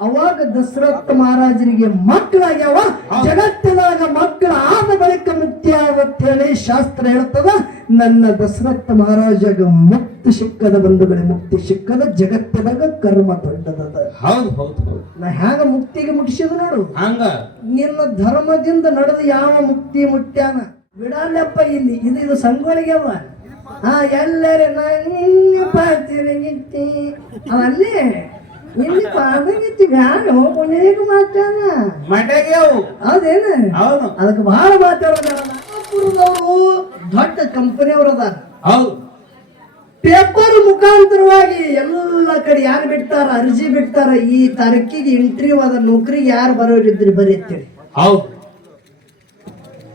ಅವಾಗ ದಶರಥ ಮಹಾರಾಜರಿಗೆ ಮಕ್ಕಳಾಗ್ಯಾವ ಜಗತ್ತಿನಾಗ ಮಕ್ಕಳ ಆದ ಬಳಿಕ ಮುಕ್ತಿ ಹೇಳಿ ಶಾಸ್ತ್ರ ಹೇಳ್ತದ. ನನ್ನ ದಶರಥ ಮಹಾರಾಜಗ ಮುಕ್ತಿ ಸಿಕ್ಕದ ಬಂಧುಗಳೇ ಮುಕ್ತಿ ಸಿಕ್ಕದ ಜಗತ್ತಿನಾಗ ಕರ್ಮ ದೊಡ್ಡದದ. ಹೌದು ಹೌದು ನಾ ಹ್ಯಾಂಗ ಮುಕ್ತಿಗೆ ಮುಟ್ಟಿಸಿದ ನೋಡು. ಹಂಗ? ನಿನ್ನ ಧರ್ಮದಿಂದ ನಡೆದು ಯಾವ ಮುಕ್ತಿ ಮುಟ್ಟ್ಯಾನ ಬಿಡಲ್ಲಪ್ಪ ಇಲ್ಲಿ ಇದು ಇದು ಸಂಗೊಳಿಗೆ ಅವ. ಹಾ ಎಲ್ಲರ ನಿನ್ನ ಪಾತಿರಗಿತ್ತಿ ಅಲ್ಲಿ? ಇಲ್ಲಿ ಪಾದಗಿತ್ತಿ ಬ್ಯಾಡ ಕೊನೆಗ ಮಾತಾನ ಮಟಗೇವು ಹೌದೇನ? ಹೌದು. ಅದಕ್ಕೆ ಬಹಳ ಮಾತಾಡೋದವರು ದೊಡ್ಡ ಕಂಪನಿಯವರು ಅದಾರ ಹೌದು. ಪೇಪರ್ ಮುಖಾಂತರವಾಗಿ ಎಲ್ಲ ಕಡೆ ಯಾರು ಬಿಡ್ತಾರ ಅರ್ಜಿ ಬಿಡ್ತಾರ ಈ ತಾರೀಕಿಗೆ ಇಂಟರ್ವ್ಯೂ ಅದ ನೌಕರಿಗೆ ಯಾರು ಬರೋರಿದ್ರಿ ಬರೀತೀರಿ ಹೌದು.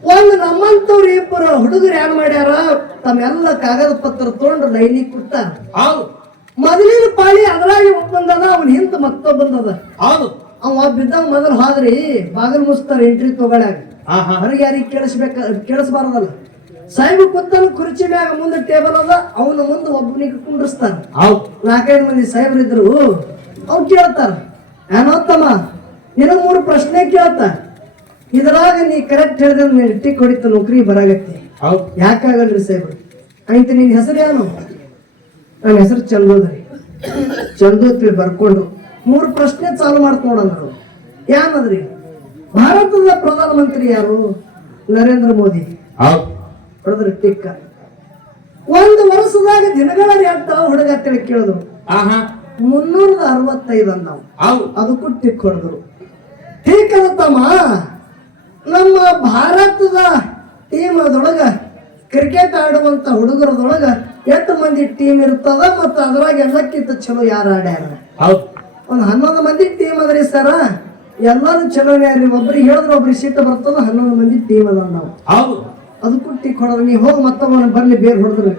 ಒಂದು ನಮ್ಮಂತವ್ರು ಇಬ್ಬರು ಹುಡುಗರು ಏನ್ ಮಾಡ್ಯಾರ? ತಮ್ಮೆಲ್ಲ ಕಾಗದ ಪತ್ರ ತಗೊಂಡು ಲೈನಿಗೆ ಕೊಡ್ತಾರ. ಹೌದು. ಮೊದಲಿನ ಪಾಳಿ ಅದರಾಗಿ ಒಪ್ಪಂದದ ಅವನ ಹಿಂದ ಮತ್ತೊಬ್ಬಂದದ ಹೌದು. ಅವ ಬಿದ್ದಾಗ ಮೊದಲು ಹಾದ್ರಿ ಬಾಗಿಲು ಮುಸ್ತಾರ ಎಂಟ್ರಿ ತಗೊಳ್ಳಾಗ ಹೊರಗೆ ಯಾರಿಗೆ ಕೇಳಿಸ್ಬೇಕ ಕೇಳಿಸ್ಬಾರ್ದಲ್ಲ. ಸಾಹೇಬ್ ಕುತ್ತನ ಕುರ್ಚಿ ಮ್ಯಾಗ ಮುಂದೆ ಟೇಬಲ್ ಅದ ಅವನ ಮುಂದೆ ಒಬ್ಬನಿಗೆ ಕುಂಡ್ರಿಸ್ತಾರ. ನಾಲ್ಕೈದು ಮಂದಿ ಸಾಹೇಬ್ರಿದ್ರು ಅವ್ರು ಕೇಳ್ತಾರ ಏನೋತ್ತಮ್ಮ ನಿನ್ನ ಮೂರು ಪ್ರಶ್ನೆ ಕೇಳ್ತ. ಇದ್ರಾಗ ನೀ ಕರೆಕ್ಟ್ ಹೇಳಿದ್ರೆ ನೀನು ಟಿಕ್ ಹೊಡಿತ ನೌಕರಿ ಬರಾಗತ್ತಿ. ಯಾಕಾಗಲ್ರಿ ಸಾಹೇಬ್ರು? ಐತಿ ನಿನ್ ಹೆಸರು ಏನು ನನ್ನ ಹೆಸರು ಚಂದೋದ್ರಿ ಚಂದು ಬರ್ಕೊಂಡು ಮೂರು ಪ್ರಶ್ನೆ ಚಾಲು ಮಾಡ್ತ ನೋಡಂದ್ರು ಭಾರತದ ಪ್ರಧಾನಮಂತ್ರಿ ಯಾರು? ನರೇಂದ್ರ ಮೋದಿ. ಹೊಡೆದ್ರ ಟಿಕ್ಕ. ಒಂದು ವರ್ಷದಾಗ ದಿನಗಳ ರೇಟ್ ಹುಡುಗ ಅಂತೇಳಿ ಕೇಳಿದ್ರು. ಮುನ್ನೂರದ ಅರವತ್ತೈದು ಹೌದು ಅದಕ್ಕೂ ಟಿಕ್ ಹೊಡೆದ್ರು. ಟಿಕ್ ತಮ್ಮ ನಮ್ಮ ಭಾರತದ ಟೀಮ್ ಅದೊಳಗ ಕ್ರಿಕೆಟ್ ಆಡುವಂತ ಹುಡುಗರದೊಳಗ ಎಷ್ಟು ಮಂದಿ ಟೀಮ್ ಇರ್ತದ ಮತ್ತು ಅದ್ರಾಗ ಎಲ್ಲಕ್ಕಿಂತ ಚಲೋ ಯಾರು ಆಡ್ಯಾರ? ಒಂದು ಹನ್ನೊಂದು ಮಂದಿ ಟೀಮ್ ಅದ್ರಿ ಸರ ಎಲ್ಲರೂ ಚಲೋನೇ ರೀ ಒಬ್ರಿಗೆ ಹೇಳಿದ್ರೆ ಒಬ್ರಿಗೆ ಸೀಟ್ ಬರ್ತದ ಹನ್ನೊಂದು ಮಂದಿ ಟೀಮ್ ಅದ ನಾವು. ಅದು ಕುಟ್ಟಿ ಕೊಡೋದ್ ನೀವು ಹೋಗಿ ಮತ್ತೊಬ್ಬನ ಬರ್ಲಿ ಬೇರೆ ಹೊಡೆದ್ರು.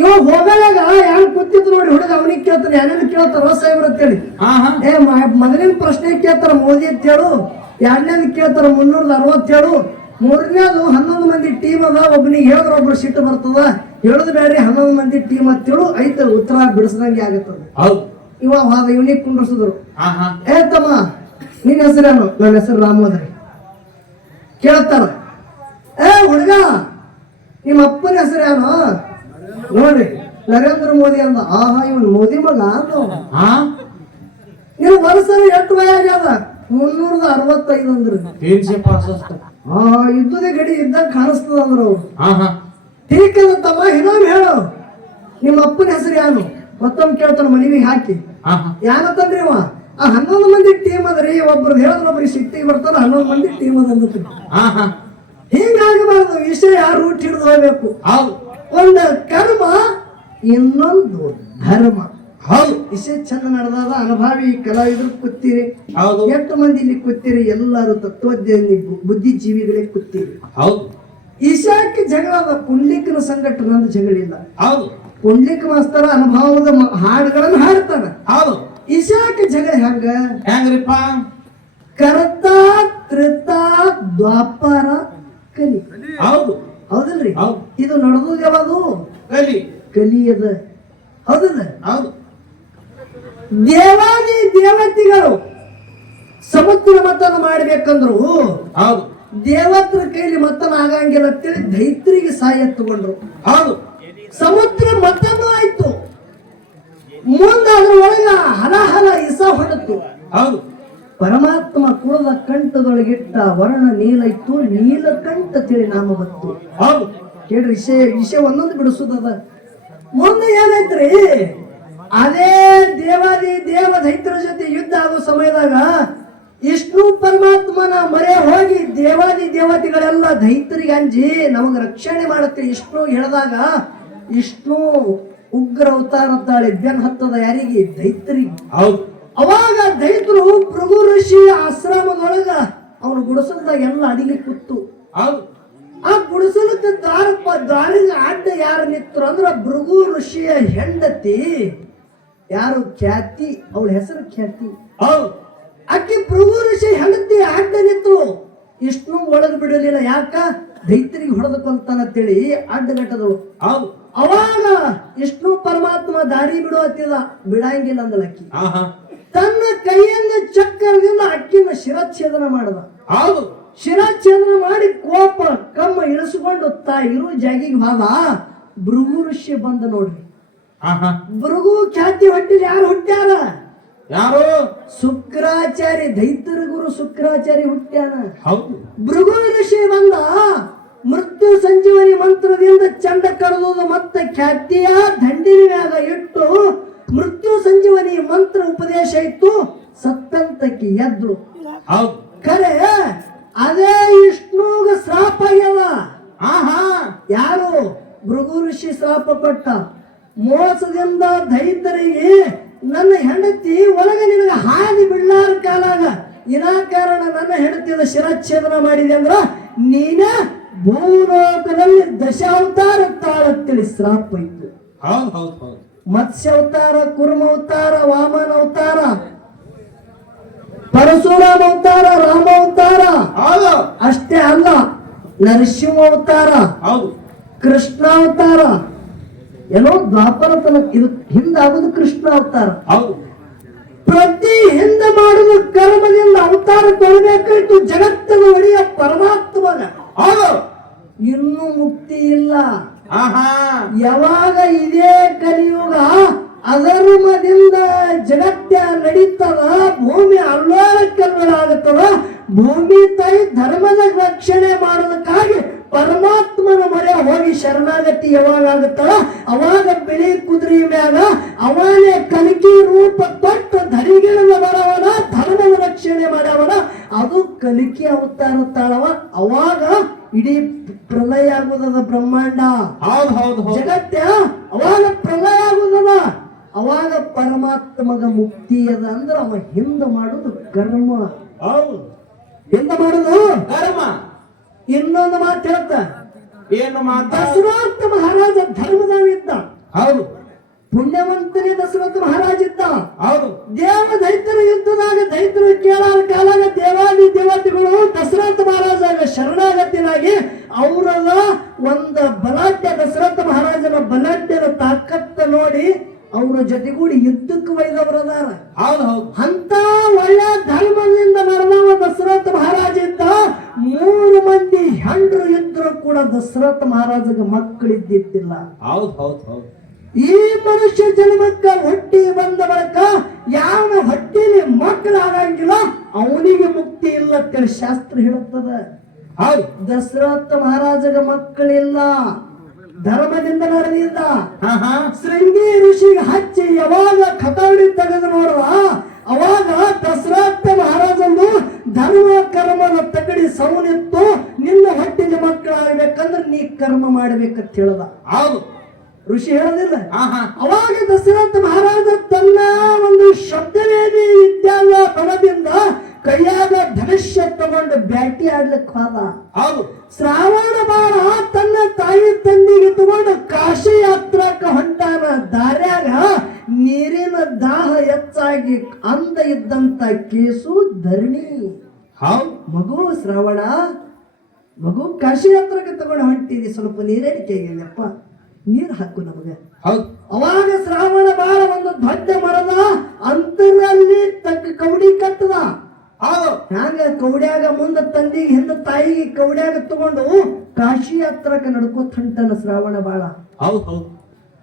ಇವ ಹೋದಾಗ ಯಾರು ಕೂತಿದ್ರು ನೋಡಿ ಹುಡುಗ ಅವನಿಗೆ ಕೇಳ್ತಾನೆ ಯಾರ ಕೇಳ್ತಾರ ಸಾಹೇಬ್ರ ಅಂತೇಳಿ ಏ ಮೊದಲಿನ ಪ್ರಶ್ನೆ ಕೇಳ್ತಾರ ಮೋದಿ ಅಂತ ಹೇಳು ಎರಡನೇದು ಕೇಳ್ತಾರ ಮುನ್ನೂರದ ಅರವತ್ತೇಳು. ಮೂರನೇದು ಹನ್ನೊಂದು ಮಂದಿ ಟೀಮ್ ಅದ ಒಬ್ಬನಿಗೆ ಹೇಳಿದ್ರೆ ಒಬ್ರು ಸಿಟ್ಟು ಬರ್ತದ. ಹೇಳೋದು ಬೇಡ್ರಿ ಹನ್ನೊಂದು ಮಂದಿ ಟೀಮ್ ಅಂತೇಳು ಐತೆ ಉತ್ತರ ಬಿಡಿಸ್ದಂಗೆ ಆಗತ್ತದ. ಹೌದು. ಇವಾಗ ಹಾದ ಇವನಿಗೆ ಕುಂಡ್ರಿಸಿದ್ರು. ಹಾ ಹಾ. ಏ ತಮ್ಮ ನಿನ್ನ ಹೆಸರೇನು? ನನ್ನ ಹೆಸರು ರಾಮೋದರಿ. ಕೇಳ್ತಾರ. ಏ ಹುಡುಗ ನಿಮ್ಮ ಅಪ್ಪನ ಹೆಸರೇನು? ನೋಡ್ರಿ ನರೇಂದ್ರ ಮೋದಿ ಅಂದ. ಆಹಾ ಇವನ್ ಮೋದಿ ಮಗ ಹಾ? ನೀವು ವರ್ಷ ಎಷ್ಟು ವಯಾಗ್ಯದ ಮುನ್ನೂರದ ಅರವತ್ತೈದು ಅಂದ್ರೆ. ಆ ಇದ್ದುದೇ ಗಡಿ ಇದ್ದಾಗ ಕಾಣಿಸ್ತದ ಅಂದ್ರು ಅವ್ರು ಹಾ ಇನ್ನೊಂದು ಹೇಳೋ ಇನ್ನೊಮ್ಮೆ ಹೇಳು ನಿಮ್ಮ ಅಪ್ಪನ ಹೆಸರು ಯಾರು? ಮತ್ತೊಮ್ಮೆ ಕೇಳ್ತಾನ ಮನೆಗೆ ಹಾಕಿ. ಯಾನಂತಂದ್ರಿ ಅವ ಆ ಹನ್ನೊಂದು ಮಂದಿ ಟೀಮ್ ಅದ್ರಿ ಒಬ್ರದ್ದು ಹೇಳಿದ್ರೆ ಒಬ್ರಿಗೆ ಸಿಟ್ಟಿಗೆ ಬರ್ತಾರ ಹನ್ನೊಂದು ಮಂದಿ ಟೀಮ್ ಅದ ಹಾ ಹಿಂಗಾಗಬಾರ್ದು ವಿಷಯ ರೂಟ್ ಹಿಡಿದು ಹೋಗ್ಬೇಕು. ಒಂದು ಕರ್ಮ ಇನ್ನೊಂದು ಧರ್ಮ. ಹೌದು. ವಿಷಯ ಚಂದ ನಡೆದಾದ ಅನುಭವಿ ಕಲಾವಿದರು ಕೂತೀರಿ. ಎಷ್ಟು ಮಂದಿ ಇಲ್ಲಿ ಕೂತೀರಿ? ಎಲ್ಲರೂ ತತ್ವಜ್ಞಾನಿ ಬುದ್ಧಿಜೀವಿಗಳೇ ಕೂತೀರಿ. ಹೌದು. ಈಶಾಕ್ಕೆ ಅದ ಪುಂಡ್ಲಿಕನ ಸಂಗಟ ನಂದು ಜಗಳಿಲ್ಲ ಹೌದು. ಪುಂಡ್ಲಿಕ ಮಾಸ್ತರ ಅನುಭವದ ಹಾಡುಗಳನ್ನು ಹಾಡ್ತಾನ ಹೌದು. ಈಶಾಕ್ಕೆ ಜಗಳ ಹೆಂಗ? ಹೆಂಗ್ರಿಪ್ಪ? ಕರತ ತ್ರಿತ ದ್ವಾಪರ ಕಲಿ. ಹೌದು. ಹೌದಲ್ರಿ? ಹೌದು. ಇದು ನಡೆದು ಯಾವುದು? ಕಲಿ. ಕಲಿಯದ ಹೌದಲ್ಲ? ಹೌದು. ದೇವಾದಿ ದೇವತೆಗಳು ಸಮುದ್ರ ಮತನ ಮಾಡ್ಬೇಕಂದ್ರು ಹೌದು. ದೇವತ್ರ ಕೈಲಿ ಮತನ ಆಗಂಗಿಲ್ಲ ಅಂತೇಳಿ ದೈತ್ರಿಗೆ ಸಹಾಯ ತಗೊಂಡ್ರು. ಹೌದು. ಸಮುದ್ರ ಮತ್ತೊಂದು ಆಯ್ತು. ಮುಂದ ಅದ್ರೊಳಗ ಹಲಹಲ ಇಸ ಹೊಡತು ಹೌದು. ಪರಮಾತ್ಮ ಕುಳದ ಕಂಠದೊಳಗಿಟ್ಟ ವರ್ಣ ನೀಲೈತು ನೀಲ ಕಂಠ ತಿಳಿ ನಾಮ ಬಂತು. ಹೌದು. ಕೇಳ್ರಿ ವಿಷಯ ವಿಷಯ ಒಂದೊಂದು ಬಿಡಿಸುದದ ಮುಂದೆ ಏನೈತ್ರಿ ಅದೇ ದೇವಾದಿ ದೇವ ದೈತ್ರ ಜೊತೆ ಯುದ್ಧ ಆಗೋ ಸಮಯದಾಗ ವಿಷ್ಣು ಪರಮಾತ್ಮನ ಮರೆ ಹೋಗಿ ದೇವಾದಿ ದೇವತೆಗಳೆಲ್ಲ ದೈತರಿಗೆ ಅಂಜಿ ನಮಗೆ ರಕ್ಷಣೆ ಮಾಡುತ್ತೆ. ವಿಷ್ಣು ಹೇಳಿದಾಗ ವಿಷ್ಣು ಉಗ್ರ ಅವತಾರ ತಾಳೆ ಬೆನ್ ಹತ್ತದ ಯಾರಿಗೆ? ದೈತ್ಯರಿಗೆ. ಅವಾಗ ದೈತರು ಭೃಗು ಋಷಿ ಆಶ್ರಮದೊಳಗ ಅವನು ಗುಡಿಸಲ್ದಾಗ ಎಲ್ಲ ಅಡಿಗೆ ಕೂತು. ಆ ಗುಡಿಸಲಕ್ಕೆ ದಾರಪ್ಪ ದಾರಿಗೆ ಅಡ್ಡ ಯಾರು ನಿತ್ರು ಅಂದ್ರ ಭೃಗು ಋಷಿಯ ಹೆಂಡತಿ. ಯಾರು ಖ್ಯಾತಿ? ಅವಳ ಹೆಸರು ಖ್ಯಾತಿ. ಹೌದು. ಆಕೆ ಭೃಗು ಋಷಿ ಹೆಂಡತಿ ಅಡ್ಡ ನಿಂತು ಇಷ್ಣು ಒಳಗೆ ಬಿಡಲಿಲ್ಲ. ಯಾಕ? ರೈತರಿಗೆ ಅಡ್ಡ ಅಡ್ಡಗಟ್ಟದಳು ಹೌದು. ಅವಾಗ ಇಷ್ಟು ಪರಮಾತ್ಮ ದಾರಿ ಬಿಡು ಹತ್ತಿದ ಬಿಡಂಗಿಲ್ಲ ಅಂದ ಅಕ್ಕಿ ತನ್ನ ಕೈಯಿಂದ ಅಕ್ಕಿನ ಶಿರಚ್ಛೇದನ ಮಾಡದ. ಹೌದು. ಶಿರಚ್ಛೇದನ ಮಾಡಿ ಕೋಪ ಕಮ್ಮ ಇಳಿಸಿಕೊಂಡು ತಾ ಇರು ಜಾಗಿಗೆ ಹೋದ. ಭೃಗು ಋಷಿ ಬಂದ ನೋಡ್ರಿ. ಭೃಗು ಖ್ಯಾತಿ ಹೊಟ್ಟಿಲ್ ಯಾರು ಹುಟ್ಟ್ಯಾರ ಯಾರು? ಶುಕ್ರಾಚಾರ್ಯ ದೈತ್ಯರ ಗುರು ಶುಕ್ರಾಚಾರ್ಯ ಹುಟ್ಟ್ಯಾನ? ಹೌದು. ಭೃಗು ಋಷಿ ಬಂದ ಮೃತ್ಯು ಸಂಜೀವನಿ ಮಂತ್ರದಿಂದ ಚಂಡ ಕರೆದು ಮತ್ತೆ ಖ್ಯಾತಿಯ ದಂಡಿನ ಮ್ಯಾಗ ಇಟ್ಟು ಮೃತ್ಯು ಸಂಜೀವನಿ ಮಂತ್ರ ಉಪದೇಶ ಇತ್ತು ಸತ್ತಂತಕ್ಕೆ ಎದ್ರು. ಅಕ್ಕರೆ ಖರೆ ಅದೇ ವಿಷ್ಣುಗ ಶ್ರಾಪ ಆಗ್ಯವ. ಹಾ ಹಾ ಯಾರು? ಭೃಗು ಋಷಿ ಶ್ರಾಪ ಪಟ್ಟ. ಮೋಸದಿಂದ ದೈತರಿಗೆ ನನ್ನ ಹೆಂಡತಿ ಒಳಗೆ ನಿನಗೆ ಹಾದಿ ಬಿಡ್ಲಾರ ಕಾಲಾಗ ವಿನಾಕಾರಣ ನನ್ನ ಹೆಂಡತಿಯ ಶಿರಚ್ಛೇದನ ಮಾಡಿದೆ ಅಂದ್ರ ನೀನ ಭೂಲೋಕದಲ್ಲಿ ದಶಾವತಾರ ತಾಳತ್ತೇಳಿ ಶ್ರಾಪ ಇತ್ತು. ಹೌದು ಹೌದು ಹೌದು. ಮತ್ಸ್ಯ ಅವತಾರ ಕುರ್ಮ ಅವತಾರ ವಾಮನ ಅವತಾರ ಪರಶುರಾಮ ಅವತಾರ ರಾಮ ಅವತಾರ ಅಷ್ಟೇ ಅಲ್ಲ ನರಸಿಂಹ ಅವತಾರ ಕೃಷ್ಣ ಅವತಾರ ಏನೋ ದ್ವಾಪರ ತನಕ ಇದು ಹಿಂದಾಗುದು ಕೃಷ್ಣ ಅವತಾರ ಹೌದು. ಪ್ರತಿ ಹಿಂದ ಮಾಡುವ ಕರ್ಮದಿಂದ ಅವತಾರ ತೊಳಬೇಕಾಯ್ತು ಜಗತ್ತಿನ ಒಡೆಯ ಪರಮಾತ್ಮನ. ಇನ್ನೂ ಮುಕ್ತಿ ಇಲ್ಲ. ಹಾ ಹಾ ಯಾವಾಗ ಇದೇ ಕಲಿಯುಗ ಅಧರ್ಮದಿಂದ ಜಗತ್ತ ನಡೀತದ ಭೂಮಿ ಅಲ್ಲೋಲಕ್ಕಲ್ಲೋಲಾಗುತ್ತದ ಭೂಮಿ ತಾಯಿ ಧರ್ಮದ ರಕ್ಷಣೆ ಮಾಡೋದಕ್ಕಾಗಿ ಪರಮಾತ್ಮನ ಮೊರೆ ಹೋಗಿ ಶರಣಾಗತಿ ಯಾವಾಗ ಆಗುತ್ತಾ ಅವಾಗ ಬಿಳಿ ಕುದುರೆ ಮ್ಯಾಗ ಅವನೇ ಕಲಿಕೆ ರೂಪ ಕೊಟ್ಟು ಧರಿಗಿಳಿದ ಬರವನ ಧರ್ಮದ ರಕ್ಷಣೆ ಮಾಡವನ ಅದು ಕಲಿಕೆ ಅವತಾರ ತಾಳವ ಅವಾಗ ಇಡೀ ಪ್ರಲಯ ಆಗುದದ ಬ್ರಹ್ಮಾಂಡ. ಜಗತ್ತ ಅವಾಗ ಪ್ರಲಯ ಆಗುದದ ಅವಾಗ ಪರಮಾತ್ಮಗ ಮುಕ್ತಿ ಅದ ಅಂದ್ರೆ ಅವ ಹಿಂದ ಮಾಡುದು ಕರ್ಮ. ಹೌದು. ಹಿಂದ ಮಾಡುದು ಕರ್ಮ. ಇನ್ನೊಂದು ಮಾತು ಹೇಳ್ತ. ಏನು ಮಾತಾ? ದಶರಥ ಮಹಾರಾಜ ಧರ್ಮದವಿದ್ದ ಹೌದು. ಪುಣ್ಯವಂತನೇ ದಶರಥ ಮಹಾರಾಜ ಇದ್ದ. ಹೌದು. ದೇವ ದೈತ್ಯರ ಯುದ್ಧದಾಗ ದೈತ್ಯರು ಕೇಳಾರ ಕಾಲಾಗ ದೇವಾದಿ ದೇವತೆಗಳು ದಶರಥ ಮಹಾರಾಜಾಗ ಶರಣಾಗತಿಯಾಗಿ ಅವರಲ್ಲ ಒಂದ ಬಲಾಢ್ಯ ದಶರಥ ಮಹಾರಾಜನ ಬಲಾಢ್ಯನ ತಾಕತ್ತ ನೋಡಿ ಅವರ ಜೊತೆಗೂಡಿ ಯುದ್ಧಕ್ಕೆ ಒಯ್ದವರದಾರ. ಹೌದು ಹೌದು. ಅಂತ ಒಳ್ಳೆ ಧರ್ಮದಿಂದ ನಡೆದವ ದಶರಥ ಮಹಾರಾಜ ಇದ್ದ ಮೂರು ಮಂದಿ ಹೆಂಡ್ರು ಇದ್ರು ಕೂಡ ದಶರಥ ಮಹಾರಾಜಗೆ ಮಕ್ಕಳಿದ್ದಿದ್ದಿಲ್ಲ. ಹೌದು ಹೌದು ಹೌದು. ಈ ಮನುಷ್ಯ ಜನ್ಮಕ್ಕ ಹೊಟ್ಟಿ ಬಂದ ಬಳಕ ಯಾವ ಹೊಟ್ಟಿಲಿ ಮಕ್ಕಳಾಗಂಗಿಲ್ಲ ಅವನಿಗೆ ಮುಕ್ತಿ ಇಲ್ಲ ಅಂತೇಳಿ ಶಾಸ್ತ್ರ ಹೇಳುತ್ತದ. ಹೌದು. ದಶರಥ ಮಹಾರಾಜಗ ಮಕ್ಕಳಿಲ್ಲ. ಧರ್ಮದಿಂದ ನಡೆದಿದ್ದ. ಹಾ ಶೃಂಗಿ ಋಷಿಗೆ ಹಚ್ಚಿ ಯಾವಾಗ ಕಥಾಡಿ ತೆಗೆದು ನೋಡುವ ಅವಾಗ ದಶರಥ ಮಹಾರಾಜನು ಧರ್ಮ ಕರ್ಮದ ತಗಡಿ ಸೌನಿತ್ತು ನಿನ್ನ ಹೊಟ್ಟಿಗೆ ಮಕ್ಕಳಾಗಬೇಕಂದ್ರೆ ನೀ ಕರ್ಮ ಮಾಡ್ಬೇಕಂತ ಹೇಳದ. ಹೌದು. ಋಷಿ ಹೇಳೋದಿಲ್ಲ? ಅವಾಗ ದಶರಥ ಮಹಾರಾಜ ತನ್ನ ಒಂದು ಶಬ್ದವೇದಿ ವಿದ್ಯಾಲ ಬಲದಿಂದ ಕೈಯಾಗ ಧನುಷ್ಯ ತಗೊಂಡು ಬ್ಯಾಟಿ ಆಡ್ಲಿಕ್ಕೆ ಹೋದ. ಹೌದು. ಶ್ರಾವಣ ಬಾಣ ತನ್ನ ತಾಯಿ ತಂದಿಗೆ ತಗೊಂಡು ಕಾಶಿ ಯಾತ್ರಕ್ಕೆ ಹೊಂಟಾನ ದಾರ್ಯಾಗ ನೀರಿನ ದಾಹ ಹೆಚ್ಚಾಗಿ ಅಂದ ಇದ್ದಂತ ಕೇಸು ಧರಣಿ. ಮಗು ಶ್ರವಣ ಮಗು ಕಾಶಿ ಹತ್ರಕ್ಕೆ ತಗೊಂಡು ಹೊಂಟಿದಿ ಸ್ವಲ್ಪ ನೀರೇಡಿಕೆ ಆಗಿಲ್ಲಪ್ಪ ನೀರು ಹಾಕು ನಮಗೆ. ಅವಾಗ ಶ್ರಾವಣ ಬಾಳ ಒಂದು ದೊಡ್ಡ ಮರದ ಅಂತರಲ್ಲಿ ತಕ್ಕ ಕೌಡಿ ಕಟ್ಟದ. ಹ್ಯಾಂಗ? ಕೌಡ್ಯಾಗ ಮುಂದ ತಂದಿಗೆ ಹಿಂದ ತಾಯಿಗೆ ಕೌಡ್ಯಾಗ ತಗೊಂಡು ಕಾಶಿ ಹತ್ರಕ್ಕೆ ನಡ್ಕೋತ ತಂಟನ ಶ್ರಾವಣ ಬಾಳ.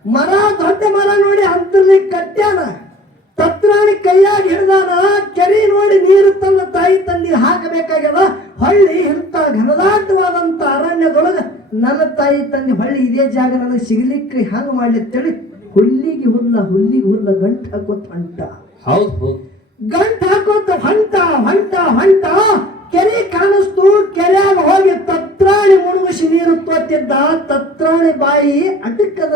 ಮರ ದೊಡ್ಡ ಮರ ನೋಡಿ ಅಂತರ್ಲಿ ಕಟ್ಟ್ಯಾನ. ತತ್ರಾಣಿ ಕೈಯಾಗಿ ಹಿಡಿದಾನ ಕೆರಿ ನೋಡಿ ನೀರು ತನ್ನ ತಾಯಿ ತಂದಿ ಹಾಕಬೇಕಾಗ್ಯದ? ಹಳ್ಳಿ ಇಂಥ ಘನದಾಟವಾದಂತ ಅರಣ್ಯದೊಳಗೆ ನನ್ನ ತಾಯಿ ತಂದಿ ಹೊಳ್ಳಿ ಇದೇ ಜಾಗ ನನಗೆ ಸಿಗಲಿಕ್ಕೆ ಹ್ಯಾಂಗ ಮಾಡ್ಲಿತ್ತೇಳಿ. ಹುಲ್ಲಿಗೆ ಹುಲ್ಲ ಹುಲ್ಲಿಗೆ ಹುಲ್ಲ ಗಂಟು ಹಾಕೋತ ಹೊಂಟ. ಹೌದು ಗಂಟು ಹಾಕೋತ ಹೊಂಟ ಹೊಂಟ ಹೊಂಟ. ಕೆರೆ ಕಾಣಿಸ್ತು ಕೆರೆಯಾಗ ಹೋಗಿ ತತ್ರಾಣಿ ಮುಳುಗಿಸಿ ನೀರು ತೋತಿದ್ದ. ತತ್ರಾಣಿ ಬಾಯಿ ಅಡ್ಡಕ್ಕದ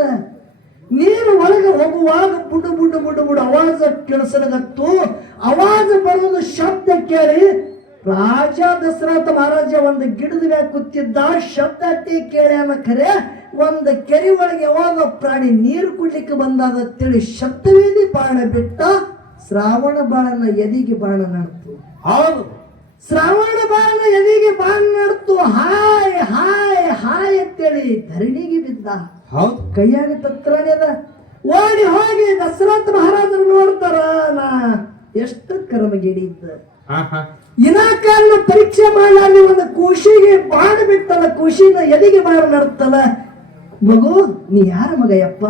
ನೀರು ಒಳಗೆ ಹೋಗುವಾಗ ಬುಡು ಬುಡು ಬುಡು ಬುಡು ಅವಾಜ ಕೇಳಿಸಲಗತ್ತು ಅವಾಜ ಬರೋದು ಶಬ್ದ ಕೇಳಿ. ರಾಜ ದಶರಥ ಮಹಾರಾಜ ಒಂದು ಗಿಡದ ಮ್ಯಾಗ ಕೂತಿದ್ದ ಶಬ್ದ ಕೇಳ್ಯಾನ ಖರೆ ಒಂದು ಕೆರೆ ಒಳಗೆ ಯಾವಾಗ ಪ್ರಾಣಿ ನೀರು ಕುಡ್ಲಿಕ್ಕೆ ಬಂದಾಗ ತಿಳಿ ಶಬ್ದವೇದಿ ಬಾಣ ಬಿಟ್ಟ ಶ್ರಾವಣ ಬಾಣನ ಎದಿಗೆ ಬಾಣ ನಡ್ತು. ಹೌದು. ಶ್ರಾವಣ ಬಾಳನ ಎದಿಗೆ ಬಾಣ ನಡ್ತು. ಹಾಯ್ ಹಾಯ್ ಹಾಯ್ ಅಂತೇಳಿ ಧರಣಿಗೆ ಬಿದ್ದ. ಹೌದು ಕೈಯಾಗ ತತ್ರನೇ ಅದ. ಓಡಿ ಹೋಗಿ ದಸರಥ ಮಹಾರಾಜರು ನೋಡ್ತಾರ ನಾ ಎಷ್ಟು ಕರ್ಮಗಿಡಿದ್ದ ಹಾ ಇನಾಕಾರನ ಪರೀಕ್ಷೆ ಮಾಡಲಾಗಿ ಒಂದು ಖುಷಿಗೆ ಬಾಣ ಬಿಟ್ಟಲ್ಲ ಖುಷಿನ ಎದಿಗೆ ಮಾರ ನಡ್ತಲ್ಲ. ಮಗು ನೀ ಯಾರ ಮಗ ಯಪ್ಪ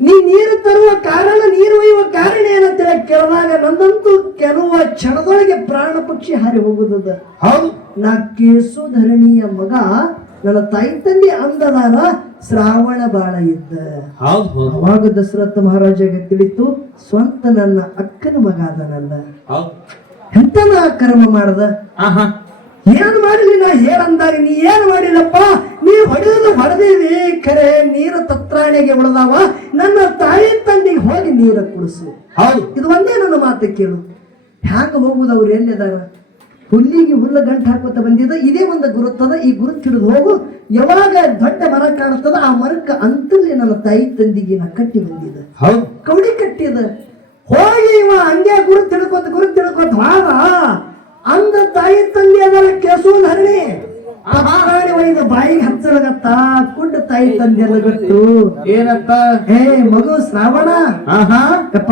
ನೀ ನೀರು ತರುವ ಕಾರಣ ನೀರು ಒಯ್ಯುವ ಕಾರಣ ಏನಂತೇಳಿ ಕೇಳಿದಾಗ ನಂದಂತೂ ಕೆಲವು ಕ್ಷಣದೊಳಗೆ ಪ್ರಾಣ ಪಕ್ಷಿ ಹಾರಿ ಹೋಗುದದ. ಹೌದು. ನಾ ಕೇಸು ಧರಣಿಯ ಮಗ ನನ್ನ ತಾಯಿ ತಂದೆ ಅಂದದಾರ ಶ್ರಾವಣ ಬಾಳ ಇದ್ದ. ಅವಾಗ ದಶರಥ ಮಹಾರಾಜಗೆ ತಿಳಿತು ಸ್ವಂತ ನನ್ನ ಅಕ್ಕನ ಮಗ ಅದನಲ್ಲ ಹೌದು. ನಾ ಕರ್ಮ ಮಾಡ್ದ? ಏನ್ ಮಾಡಲಿ ನಾ? ಹೇಳಂದಾಗ ನೀ ಏನ್ ಮಾಡಿಲ್ಲಪ್ಪ ನೀ ಹೊಡೆದು ಹೊಡೆದೇವಿ. ಕರೆ ನೀರು ತತ್ರಾಣಿಗೆ ಉಳಿದಾವ. ನನ್ನ ತಾಯಿ ತಂದೆ ಹೋಗಿ ನೀರ ಕುಡಿಸು. ಇದು ಒಂದೇ ನನ್ನ ಮಾತು ಕೇಳು. ಹ್ಯಾಂಗ ಹೋಗುದು? ಅವ್ರು ಎಲ್ಲಿದಾರ? ಹುಲ್ಲಿಗೆ ಹುಲ್ಲ ಗಂಟು ಹಾಕೋತ ಬಂದಿದ ಇದೇ ಒಂದು ಗುರುತದ ಈ ಗುರುತು ಹಿಡಿದು ಹೋಗು ಯಾವಾಗ ದೊಡ್ಡ ಮರ ಕಾಣುತ್ತದ ಆ ಮರಕ್ಕೆ ಅಂತಲ್ಲಿ ನನ್ನ ತಾಯಿ ತಂದಿಗೆ ನಾ ಕಟ್ಟಿ ಬಂದಿದ ಹೌದು. ಕೌಡಿ ಕಟ್ಟಿದ ಹೋಗಿ ಇವ ಹಂಗೆ ಗುರು ತಿಳ್ಕೊತ ಗುರು ತಿಳ್ಕೊತ ಹಾದ ಅಂದ ತಾಯಿ ತಂದೆ ಅದರ ಕೆಸು ಧರಣಿ ಪ್ರಾಣಿ ಒಯ್ದ ಬಾಯಿಗೆ ಹಚ್ಚಲಗತ್ತ ಕುಂಡ ತಾಯಿ ತಂದೆ ಎಲ್ಲ ಗೊತ್ತು. ಏನಂತ? ಹೇ ಮಗು ಶ್ರಾವಣ. ಯಪ್ಪ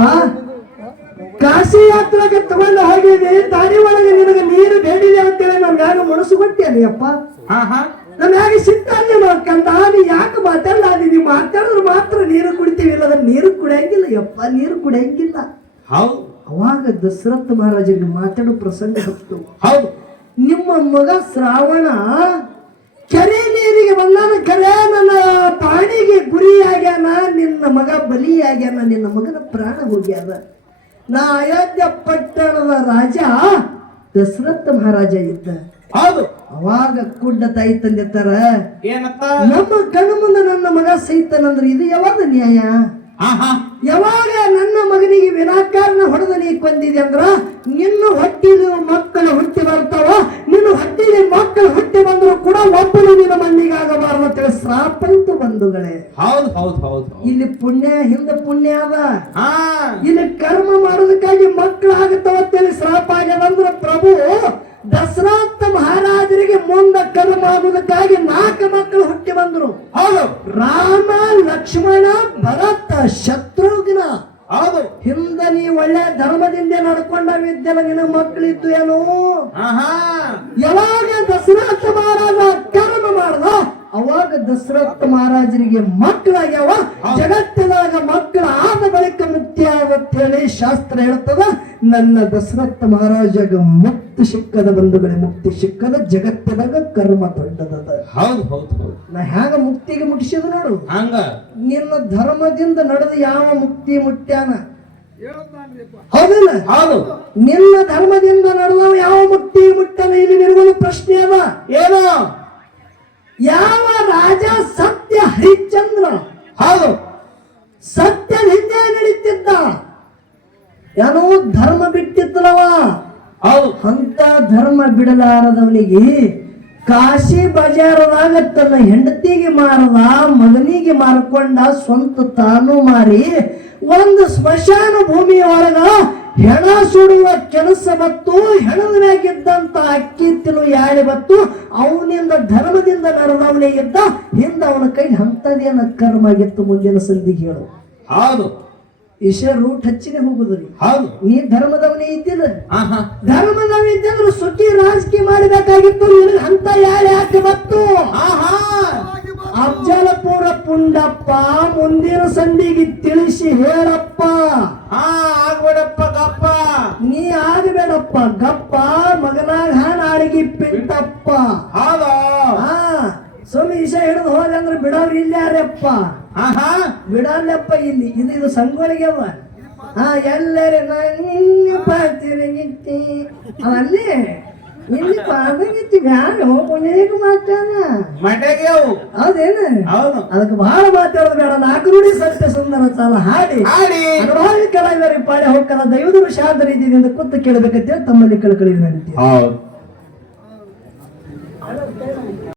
ಕಾಶಿ ಯಾತ್ರೆಗೆ ತಗೊಂಡು ಹೋಗಿದ್ವಿ ದಾರಿ ಒಳಗೆ ನಿನಗೆ ನೀರು ಬೇಡಿದೆ ಅಂತೇಳಿ ನಮ್ ಯಾರು ಮನಸ್ಸು ಕೊಟ್ಟಿಯಲ್ಲ ಯಪ್ಪ? ಹಾ ಹಾ. ನಮ್ ಯಾಕೆ ಸಿಟ್ಟಾಗಿ ನೋಡ್ಕಂತ ನೀ ಯಾಕೆ ಮಾತಾಡಲ್ಲ ನೀವು ಮಾತಾಡಿದ್ರೆ ಮಾತ್ರ ನೀರು ಕುಡಿತೀವಿ ಇಲ್ಲದ್ರೆ ನೀರು ಕುಡಿಯಂಗಿಲ್ಲ ಯಪ್ಪ ನೀರು ಕುಡಿಯಂಗಿಲ್ಲ. ಹೌದು. ಅವಾಗ ದಶರಥ ಮಹಾರಾಜರಿಗೆ ಮಾತಾಡೋ ಪ್ರಸಂಗ ಹೌದು. ನಿಮ್ಮ ಮಗ ಶ್ರಾವಣ ಕೆರೆ ನೀರಿಗೆ ಬಂದಾನ ಕೆರೆ ನನ್ನ ಪಾಣಿಗೆ ಗುರಿಯಾಗ್ಯಾನ ನಿನ್ನ ಮಗ ಬಲಿಯಾಗ್ಯಾನ ನಿನ್ನ ಮಗನ ಪ್ರಾಣ ಹೋಗ್ಯಾನ. ನಾ ಅಯೋಧ್ಯ ಪಟ್ಟಣದ ರಾಜ ದಶರಥ ಮಹಾರಾಜ ಇದ್ದ. ಹೌದು. ಅವಾಗ ಕುಂಡ ತಾಯಿ ತಂದಿರ್ತಾರ ಏನಂತ ನಮ್ಮ ಕಣ್ಣು ಮುಂದೆ ನನ್ನ ಮಗ ಸಹಿತನಂದ್ರೆ ಇದು ಯಾವಾಗ ನ್ಯಾಯ? ಯಾವಾಗ ನನ್ನ ಮಗನಿಗೆ ವಿನಾಕಾರನ ಹೊಡೆದ ನೀ ಕೊಂದಿದೆ ಅಂದ್ರ ನಿನ್ನ ಹೊಟ್ಟಿಲಿ ಮಕ್ಕಳು ಹುಟ್ಟಿ ಬರ್ತಾವ ನಿನ್ನ ಹೊಟ್ಟಿಲಿ ಮಕ್ಕಳು ಹುಟ್ಟಿ ಬಂದ್ರು ಕೂಡ ಒಬ್ಬನು ನಿನ್ನ ಮಣ್ಣಿಗೆ ಆಗಬಾರದು ಅಂತೇಳಿ ಶ್ರಾಪಂತು ಬಂಧುಗಳೇ. ಹೌದು ಹೌದು ಹೌದು ಇಲ್ಲಿ ಪುಣ್ಯ ಹಿಂದೆ ಪುಣ್ಯ ಅದ. ಇಲ್ಲಿ ಕರ್ಮ ಮಾಡೋದಕ್ಕಾಗಿ ಮಕ್ಕಳು ಆಗುತ್ತಾವ ಅಂತೇಳಿ ಶ್ರಾಪ ಆಗ್ಯದಂದ್ರ ಪ್ರಭು ದಶರಥ ಮಹಾರಾಜರಿಗೆ ಮುಂದ ಕರ್ಮ ಆಗುವುದಕ್ಕಾಗಿ ನಾಲ್ಕು ಮಕ್ಕಳು ಹುಟ್ಟಿ ಬಂದ್ರು. ಹೌದು. ರಾಮ ಲಕ್ಷ್ಮಣ ಭರತ ಶತ್ರುಘ್ನ. ಹೌದು. ಹಿಂದ ನೀ ಒಳ್ಳೆ ಧರ್ಮದಿಂದ ನಡ್ಕೊಂಡ ವಿದ್ಯೆ ನಿನ್ನ ಮಕ್ಕಳಿದ್ದು ಏನು? ಯಾವಾಗ ದಸರಾ ಮಹಾರಾಜ ಕರ್ಮ ಮಾಡ್ದ? ಅವಾಗ ದಶರಥ ಮಹಾರಾಜರಿಗೆ ಮಕ್ಕಳಾಗ್ಯಾವ. ಜಗತ್ತಿನಾಗ ಮಕ್ಕಳ ಆದ ಬಳಿಕ ಮುಕ್ತಿ ಹೇಳಿ ಶಾಸ್ತ್ರ ಹೇಳ್ತದ. ನನ್ನ ದಶರಥ ಮಹಾರಾಜಗ ಮುಕ್ತಿ ಸಿಕ್ಕದ ಬಂಧುಗಳೇ ಮುಕ್ತಿ ಸಿಕ್ಕದ ಜಗತ್ತಿನಾಗ ಕರ್ಮ ದೊಡ್ಡದದ. ಹೌದು ಹೌದು ಹೌದು. ನಾ ಹ್ಯಾಂಗ ಮುಕ್ತಿಗೆ ಮುಟ್ಟಿಸಿದ ನೋಡು. ಹಂಗ? ನಿನ್ನ ಧರ್ಮದಿಂದ ನಡೆದ ಯಾವ ಮುಕ್ತಿ ಮುಟ್ಟ್ಯಾನ? ಹೌದಿಲ್ಲ? ಹೌದು. ನಿನ್ನ ಧರ್ಮದಿಂದ ನಡೆದವ ಯಾವ ಮುಕ್ತಿ ಮುಟ್ಟನ ಇಲ್ಲಿ ನಿನಗೊಂದು ಪ್ರಶ್ನೆ ಅದ. ಏನು? ಯಾವ ರಾಜ ಸತ್ಯ ಹರಿಶ್ಚಂದ್ರ? ಹೌದು. ಸತ್ಯ ಹಿಂದೆ ನಡೀತಿದ್ದ. ಏನೋ ಧರ್ಮ ಬಿಟ್ಟಿದ್ದನವ ಹೌದು. ಅಂತ ಧರ್ಮ ಬಿಡಲಾರದವನಿಗೆ ಕಾಶಿ ಬಜಾರದಾಗ ತನ್ನ ಹೆಂಡತಿಗೆ ಮಾರದ ಮಗನಿಗೆ ಮಾರ್ಕೊಂಡ ಸ್ವಂತ ತಾನು ಮಾರಿ ಒಂದು ಸ್ಮಶಾನ ಭೂಮಿಯ ಒಳಗ ಹೆಣ ಸುಡುವ ಕೆಲಸ ಮತ್ತು ಹೆಣದ ಮ್ಯಾಗಿದ್ದಂತ ಅಕ್ಕಿ ತಿನ್ನು ಯಾಳೆ ಬತ್ತು ಅವನಿಂದ ಧರ್ಮದಿಂದ ನಡೆದವನೇ ಇದ್ದ ಹಿಂದ ಅವನ ಕೈ ಅಂತದೇನ ಕರ್ಮ ಆಗಿತ್ತು ಮುಂದಿನ ಸಂಧಿ ಹೇಳು. ಹೌದು. ಇಶ ರೂಟ್ ಹಚ್ಚಿನೇ ಹೋಗುದ್ರಿ. ಹೌದು. ನೀ ಧರ್ಮದವನೇ ಇದ್ದಿಲ್ಲ ಆಹಾ. ಧರ್ಮದವ ಇದ್ದಂದ್ರೆ ಸುಖಿ ರಾಜಕೀಯ ಮಾಡಬೇಕಾಗಿತ್ತು ನಿನಗೆ ಅಂತ ಯಾಳೆ ಯಾಕೆ ಬತ್ತು ಹಾ ಹಾ ಅಫ್ಜಲಪುರ ಪುಂಡಪ್ಪ ಮುಂದಿನ ಸಂಡಿಗೆ ತಿಳಿಸಿ ಹೇಳಪ್ಪ. ಹಾ ಆಗ್ಬೇಡಪ್ಪ ಗಪ್ಪ. ನೀ ಆಗಬೇಡಪ್ಪ ಗಪ್ಪ ಮಗನಾಗ ನಾಡಿಗೆ ಪಿಂಟಪ್ಪ ಹೌದ? ಹಾ ಸುಮ್ಮನೆ ಹಿಡಿದು ಹೋದ ಅಂದ್ರೆ ಬಿಡೋರು ಇಲ್ಲ ಯಾರಪ್ಪ ಹಾ ಹಾ ಬಿಡಲ್ಲಪ್ಪ ಇಲ್ಲಿ ಇದು ಇದು ಸಂಗೋಳಿಗೆ ಅವ ಹಾ ಎಲ್ಲರೂ ನನ್ನ ಪಾತಿರಗಿತ್ತಿ ಅಲ್ಲಿ. ಇಲ್ಲಿ ಪಾದಗಿತ್ತಿ ಬ್ಯಾಡ ಹೋಗಿ ಮಾತಾಡ ಮಟೆಗೆ ಅವು ಹೌದೇನು? ಹೌದು. ಅದಕ್ಕೆ ಬಹಳ ಮಾತಾಡೋದು ಬೇಡ. ನಾಲ್ಕು ನುಡಿ ಸತ್ಯ ಸುಂದರ ಸಾಲ ಹಾಡಿ. ಹಾಡಿ. ಅನುಭವಿ ಕಲಾವಿದರಿ ಪಾಡಿ ಹೋಗ್ತಾರ. ದೈವದರು ಶಾದ ರೀತಿಯಿಂದ ಕೂತು ಕೇಳಬೇಕಂತೇಳಿ ತಮ್ಮಲ್ಲಿ ಕಳ್ಕಳಿ ವಿನಂತಿ ಹೌದು.